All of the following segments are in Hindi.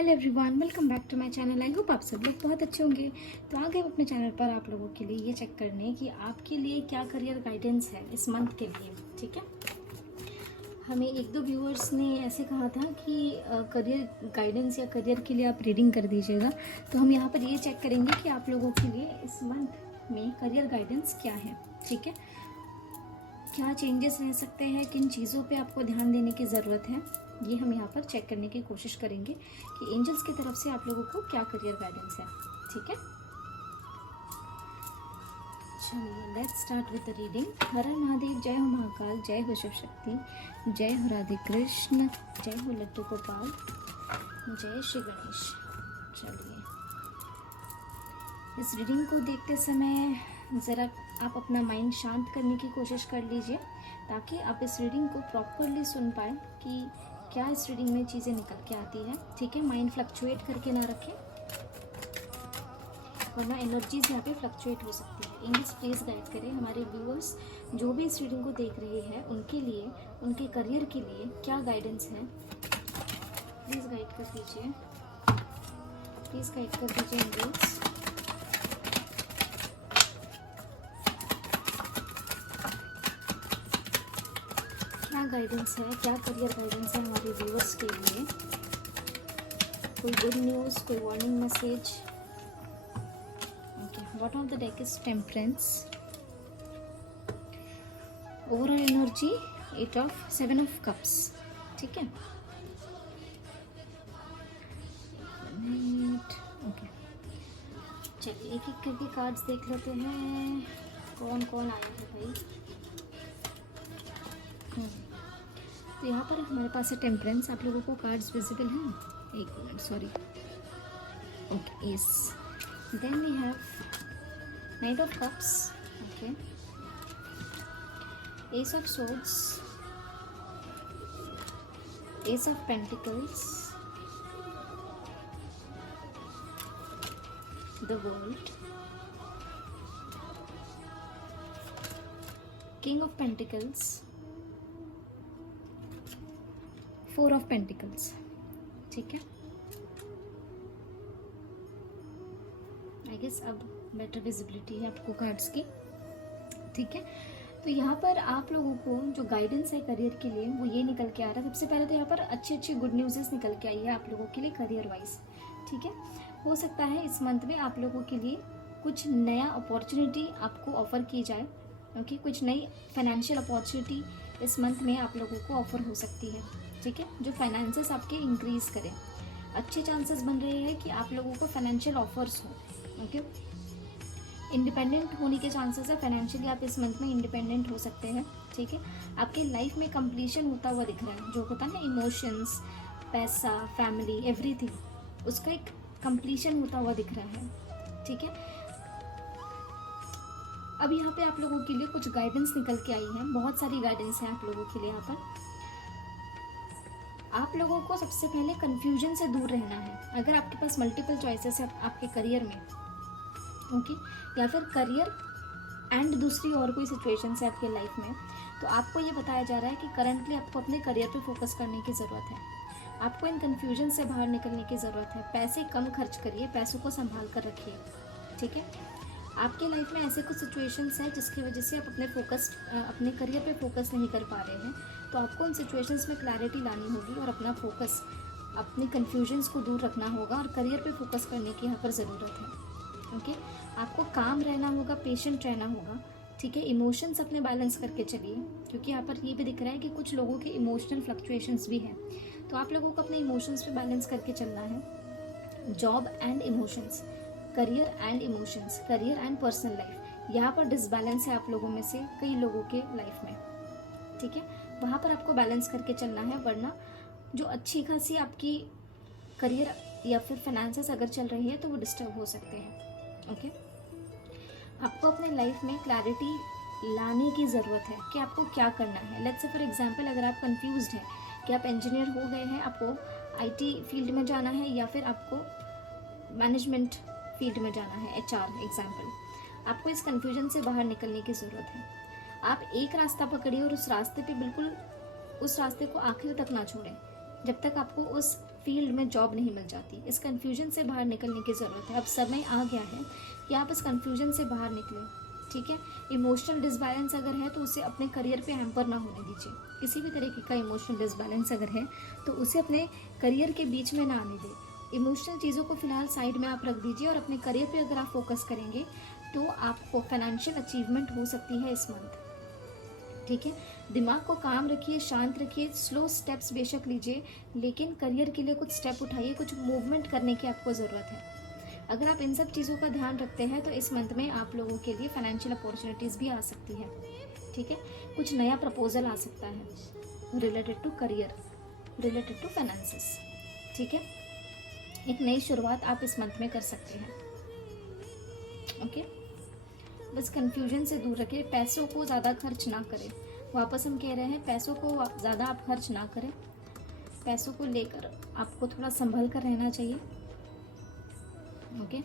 Hello everyone, welcome back to my channel. I hope आप सब लोग बहुत अच्छे होंगे। तो आ गए अपने चैनल पर आप लोगों के लिए ये चेक करने कि आपके लिए क्या करियर गाइडेंस है इस मंथ के लिए। ठीक है, हमें एक दो व्यूअर्स ने ऐसे कहा था कि करियर गाइडेंस या करियर के लिए आप रीडिंग कर दीजिएगा। तो हम यहाँ पर ये चेक करेंगे कि आप लोगों के लिए इस मंथ में करियर गाइडेंस क्या है। ठीक है, क्या चेंजेस रह सकते हैं, किन चीज़ों पे आपको ध्यान देने की ज़रूरत है, ये हम यहाँ पर चेक करने की कोशिश करेंगे कि एंजल्स की तरफ से आप लोगों को क्या करियर गाइडेंस है। ठीक है, चलिए let's start with the reading. हर हर महादेव, जय हो महाकाल, जय हो शिव शक्ति, जय हो राधे कृष्ण, जय हो लड्डू गोपाल, जय श्री गणेश। चलिए, इस रीडिंग को देखते समय ज़रा आप अपना माइंड शांत करने की कोशिश कर लीजिए ताकि आप इस रीडिंग को प्रॉपरली सुन पाए कि क्या इस रीडिंग में चीज़ें निकल के आती है। ठीक है, माइंड फ्लक्चुएट करके ना रखें वरना एनर्जीज यहाँ पे फ्लक्चुएट हो सकती है। एंजल्स प्लीज़ गाइड करें हमारे व्यूअर्स जो भी इस रीडिंग को देख रहे हैं उनके लिए, उनके करियर के लिए क्या गाइडेंस है। प्लीज़ गाइड कर दीजिए, प्लीज़ गाइड कर दीजिए एंजल्स। क्या गाइडेंस है, क्या करियर गाइडेंस है हमारे व्यूअर्स के लिए। कोई गुड न्यूज़, कोई warning message. Okay, bottom of the deck is temperance. Overall energy 8 of 7 of cups. ठीक है, ओके, चलिए एक एक करके कार्ड्स देख लेते हैं कौन कौन आया है भाई। तो यहाँ पर हमारे पास है टेम्परेंस। आप लोगों को कार्ड्स विजिबल हैं? एक minute, sorry. Okay, yes. Then we have knight of cups. Okay, ace of swords, ace of pentacles, the world, king of pentacles, 4 of pentacles. ठीक है, आई गेस अब बेटर विजिबिलिटी है आपको कार्ड्स की। ठीक है, तो यहाँ पर आप लोगों को जो गाइडेंस है करियर के लिए वो ये निकल के आ रहा है। सबसे पहले तो यहाँ पर अच्छी अच्छी गुड न्यूज़ निकल के आई है आप लोगों के लिए करियर वाइज। ठीक है, हो सकता है इस मंथ में आप लोगों के लिए कुछ नया अपॉर्चुनिटी आपको ऑफर की जाए। ओके, कुछ नई फाइनेंशियल अपॉर्चुनिटी इस मंथ में आप लोगों को ऑफर हो सकती है। ठीक है, जो फाइनेंसेस आपके इंक्रीज करें। अच्छे चांसेस बन रहे हैं कि आप लोगों को फाइनेंशियल ऑफर्स हो। ओके, इंडिपेंडेंट होने के चांसेस है। फाइनेंशियली आप इस मंथ में इंडिपेंडेंट हो सकते हैं। ठीक है, आपके लाइफ में कंप्लीशन होता हुआ दिख रहा है। जो होता है ना इमोशंस, पैसा, फैमिली, एवरीथिंग, उसका एक कंप्लीशन होता हुआ दिख रहा है। ठीक है, अब यहाँ पे आप लोगों के लिए कुछ गाइडेंस निकल के आई है। बहुत सारी गाइडेंस है आप लोगों के लिए। यहाँ पर आप लोगों को सबसे पहले कंफ्यूजन से दूर रहना है। अगर आपके पास मल्टीपल चॉइसेस है आपके करियर में, ओके, या फिर करियर एंड दूसरी और कोई सिचुएशन है आपके लाइफ में, तो आपको ये बताया जा रहा है कि करंटली आपको अपने करियर पे फोकस करने की ज़रूरत है। आपको इन कंफ्यूजन से बाहर निकलने की ज़रूरत है। पैसे कम खर्च करिए, पैसों को संभाल कर रखिए। ठीक है, आपके लाइफ में ऐसे कुछ सिचुएशंस हैं जिसकी वजह से आप अपने करियर पे फोकस नहीं कर पा रहे हैं। तो आपको उन सिचुएशंस में क्लैरिटी लानी होगी और अपना फोकस, अपने कन्फ्यूजन्स को दूर रखना होगा और करियर पे फोकस करने की यहाँ पर ज़रूरत है। ओके, आपको काम रहना होगा, पेशेंट रहना होगा। ठीक है, इमोशंस अपने बैलेंस करके चलिए क्योंकि यहाँ पर ये भी दिख रहा है कि कुछ लोगों के इमोशनल फ्लक्चुएशंस भी हैं। तो आप लोगों को अपने इमोशंस पे बैलेंस करके चलना है। Job and emotions, career and emotions, career and personal life, यहाँ पर डिसबैलेंस है आप लोगों में से कई लोगों के लाइफ में। ठीक है, वहाँ पर आपको बैलेंस करके चलना है वरना जो अच्छी खासी आपकी करियर या फिर फाइनेंसेस अगर चल रही है तो वो डिस्टर्ब हो सकते हैं। ओके, आपको अपने लाइफ में क्लैरिटी लाने की ज़रूरत है कि आपको क्या करना है। लेट्स से फॉर एग्जांपल, अगर आप कंफ्यूज्ड हैं कि आप इंजीनियर हो गए हैं, आपको आईटी फील्ड में जाना है या फिर आपको मैनेजमेंट फील्ड में जाना है, एचआर एग्जाम्पल, आपको इस कन्फ्यूजन से बाहर निकलने की ज़रूरत है। आप एक रास्ता पकड़िए और उस रास्ते पे बिल्कुल उस रास्ते को आखिर तक ना छोड़ें जब तक आपको उस फील्ड में जॉब नहीं मिल जाती। इस कन्फ्यूजन से बाहर निकलने की ज़रूरत है। अब समय आ गया है कि आप इस कन्फ्यूजन से बाहर निकलें, ठीक है। इमोशनल डिसबैलेंस अगर है तो उसे अपने करियर पे हैम्पर ना होने दीजिए। किसी भी तरीके का इमोशनल डिसबैलेंस अगर है तो उसे अपने करियर के बीच में ना आने दें। इमोशनल चीज़ों को फिलहाल साइड में आप रख दीजिए और अपने करियर पे अगर आप फोकस करेंगे तो आपको फाइनेंशियल अचीवमेंट हो सकती है इस मंथ, ठीक है। दिमाग को काम रखिए, शांत रखिए, स्लो स्टेप्स बेशक लीजिए, लेकिन करियर के लिए कुछ स्टेप उठाइए, कुछ मूवमेंट करने की आपको ज़रूरत है। अगर आप इन सब चीज़ों का ध्यान रखते हैं तो इस मंथ में आप लोगों के लिए फाइनेंशियल अपॉर्चुनिटीज़ भी आ सकती है, ठीक है। कुछ नया प्रपोजल आ सकता है related to career, related to finances, ठीक है। एक नई शुरुआत आप इस मंथ में कर सकते हैं, ओके। बस कंफ्यूजन से दूर रखिए, पैसों को ज़्यादा खर्च ना करें। वापस हम कह रहे हैं, पैसों को ज़्यादा आप खर्च ना करें। पैसों को लेकर आपको थोड़ा संभल कर रहना चाहिए, ओके।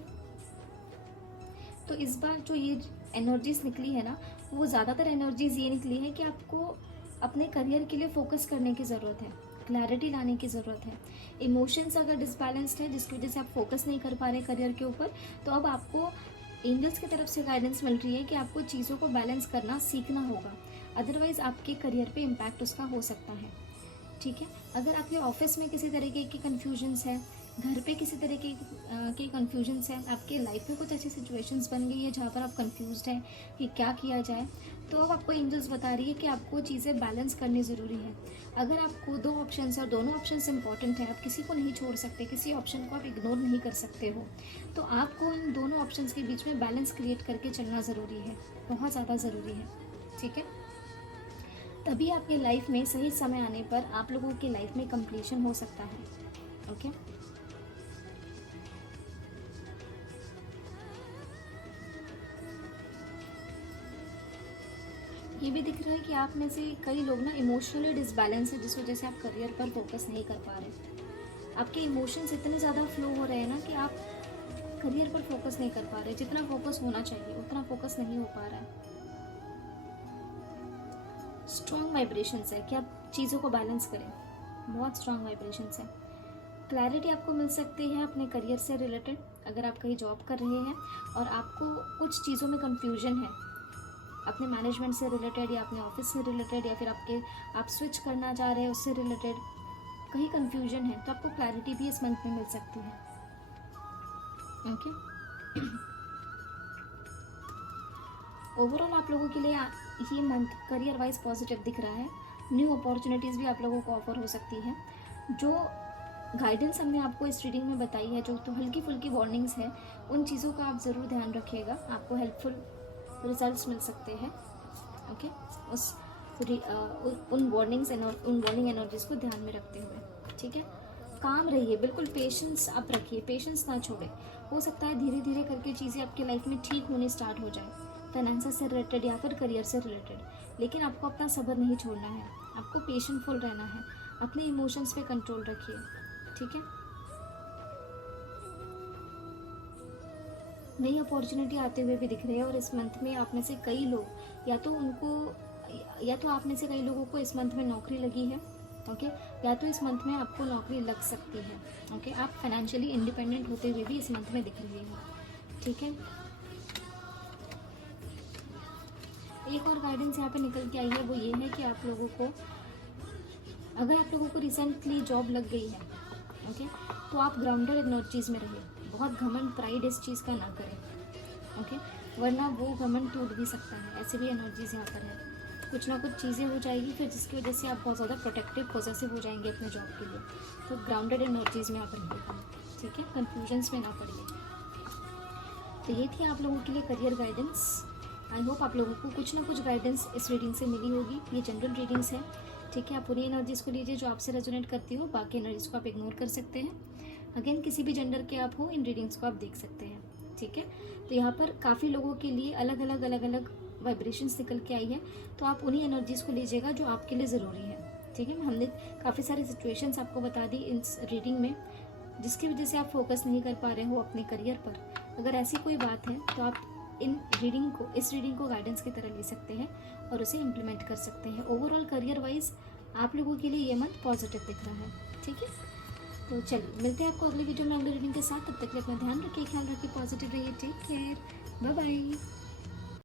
तो इस बार जो ये एनर्जीज निकली है ना, वो ज़्यादातर एनर्जीज ये निकली है कि आपको अपने करियर के लिए फोकस करने की ज़रूरत है, क्लैरिटी लाने की ज़रूरत है। इमोशंस अगर डिसबैलेंस्ड है जिसकी वजह से आप फोकस नहीं कर पा रहे करियर के ऊपर, तो अब आपको एंजल्स की तरफ से गाइडेंस मिल रही है कि आपको चीज़ों को बैलेंस करना सीखना होगा, अदरवाइज़ आपके करियर पे इम्पैक्ट उसका हो सकता है, ठीक है। अगर आपके ऑफिस में किसी तरीके की कन्फ्यूजन्स है, घर पे किसी तरीके के कन्फ्यूजन्स हैं, आपके लाइफ में कुछ ऐसी सिचुएशंस बन गई है जहाँ पर आप कंफ्यूज्ड हैं कि क्या किया जाए, तो अब आपको एंजल्स बता रही है कि आपको चीज़ें बैलेंस करनी ज़रूरी है। अगर आपको दो ऑप्शंस और दोनों ऑप्शंस इंपॉर्टेंट है, आप किसी को नहीं छोड़ सकते, किसी ऑप्शन को आप इग्नोर नहीं कर सकते हो, तो आपको इन दोनों ऑप्शंस के बीच में बैलेंस क्रिएट करके चलना ज़रूरी है, बहुत ज़्यादा ज़रूरी है, ठीक है। तभी आपकी लाइफ में सही समय आने पर आप लोगों की लाइफ में कंप्लीशन हो सकता है, ओके। ये भी दिख रहा है कि आप में से कई लोग ना इमोशनली डिसबैलेंस है, जिस वजह से आप करियर पर फोकस नहीं कर पा रहे। आपके इमोशंस इतने ज़्यादा फ्लो हो रहे हैं ना कि आप करियर पर फोकस नहीं कर पा रहे। जितना फोकस होना चाहिए उतना फोकस नहीं हो पा रहा है। स्ट्रॉन्ग वाइब्रेशंस है कि आप चीज़ों को बैलेंस करें, बहुत स्ट्रॉन्ग वाइब्रेशंस है। क्लैरिटी आपको मिल सकती है अपने करियर से रिलेटेड, अगर आप कहीं जॉब कर रहे हैं और आपको कुछ चीज़ों में कन्फ्यूजन है, अपने मैनेजमेंट से रिलेटेड या अपने ऑफिस से रिलेटेड, या फिर आप स्विच करना चाह रहे हैं उससे रिलेटेड कहीं कन्फ्यूजन है, तो आपको क्लैरिटी भी इस मंथ में मिल सकती है, ओके। ओवरऑल आप लोगों के लिए ये मंथ करियर वाइज पॉजिटिव दिख रहा है। न्यू अपॉर्चुनिटीज़ भी आप लोगों को ऑफर हो सकती है। जो गाइडेंस हमने आपको इस रीडिंग में बताई है, जो तो हल्की फुल्की वार्निंग्स हैं, उन चीज़ों का आप ज़रूर ध्यान रखिएगा, आपको हेल्पफुल रिजल्ट्स मिल सकते हैं, ओके। उन वार्निंग्स उन वार्निंग एनर्जीज़ को ध्यान में रखते हुए, ठीक है। काम रहिए, बिल्कुल पेशेंस आप रखिए, पेशेंस ना छोड़े। हो सकता है धीरे धीरे करके चीज़ें आपकी लाइफ में ठीक होने स्टार्ट हो जाए, फाइनेंस से रिलेटेड या फिर करियर से रिलेटेड, लेकिन आपको अपना सब्र नहीं छोड़ना है, आपको पेशेंटफुल रहना है, अपने इमोशंस पे कंट्रोल रखिए, ठीक है। नई अपॉर्चुनिटी आते हुए भी दिख रही है, और इस मंथ में आप में से कई लोग या तो आप में से कई लोगों को इस मंथ में नौकरी लगी है, ओके, या तो इस मंथ में आपको नौकरी लग सकती है, ओके। आप फाइनेंशियली इंडिपेंडेंट होते हुए भी इस मंथ में दिख रही हो, ठीक है। एक और गाइडेंस यहाँ पे निकल के आई है, वो ये है कि आप लोगों को, अगर आप लोगों को रिसेंटली जॉब लग गई है, ओके, तो आप ग्राउंडेड एनर्जीज में रहिए, बहुत घमंड प्राइड इस चीज़ का ना करें, ओके, वरना वो घमंड टूट भी सकता है। ऐसे भी एनर्जीज यहाँ पर है, कुछ ना कुछ चीज़ें हो जाएगी फिर जिसकी वजह से आप बहुत ज़्यादा प्रोटेक्टिव पॉजिटिव हो जाएंगे अपने जॉब के लिए। तो ग्राउंडेड एनर्जीज में आप रहिएगा, ठीक है, कन्फ्यूजन्स में ना पड़िए। तो ये थी आप लोगों के लिए करियर गाइडेंस। आई होप आप लोगों को कुछ ना कुछ गाइडेंस इस रीडिंग से मिली होगी। ये जनरल रीडिंग्स है, ठीक है। आप पूरी एनर्जीज़ को लीजिए जो आपसे रेजोनेट करती हो, बाकी एनर्जीज़ को आप इग्नोर कर सकते हैं। अगेन किसी भी जेंडर के आप हो, इन रीडिंग्स को आप देख सकते हैं, ठीक है। तो यहाँ पर काफ़ी लोगों के लिए अलग अलग वाइब्रेशंस निकल के आई है, तो आप उन्हीं एनर्जीज़ को लीजिएगा जो आपके लिए ज़रूरी है, ठीक है। हमने काफ़ी सारी सिचुएशंस आपको बता दी इस रीडिंग में, जिसकी वजह से आप फोकस नहीं कर पा रहे हो अपने करियर पर। अगर ऐसी कोई बात है तो आप इस रीडिंग को गाइडेंस की तरह ले सकते हैं और उसे इम्प्लीमेंट कर सकते हैं। ओवरऑल करियर वाइज आप लोगों के लिए ये मंथ पॉजिटिव दिख रहा है, ठीक है। तो चलिए मिलते हैं आपको अगले वीडियो में अगले रीडिंग के साथ। तब तक के लिए अपना ध्यान रखिए, ख्याल रखिए, पॉजिटिव रहिए, टेक केयर, बाय बाय।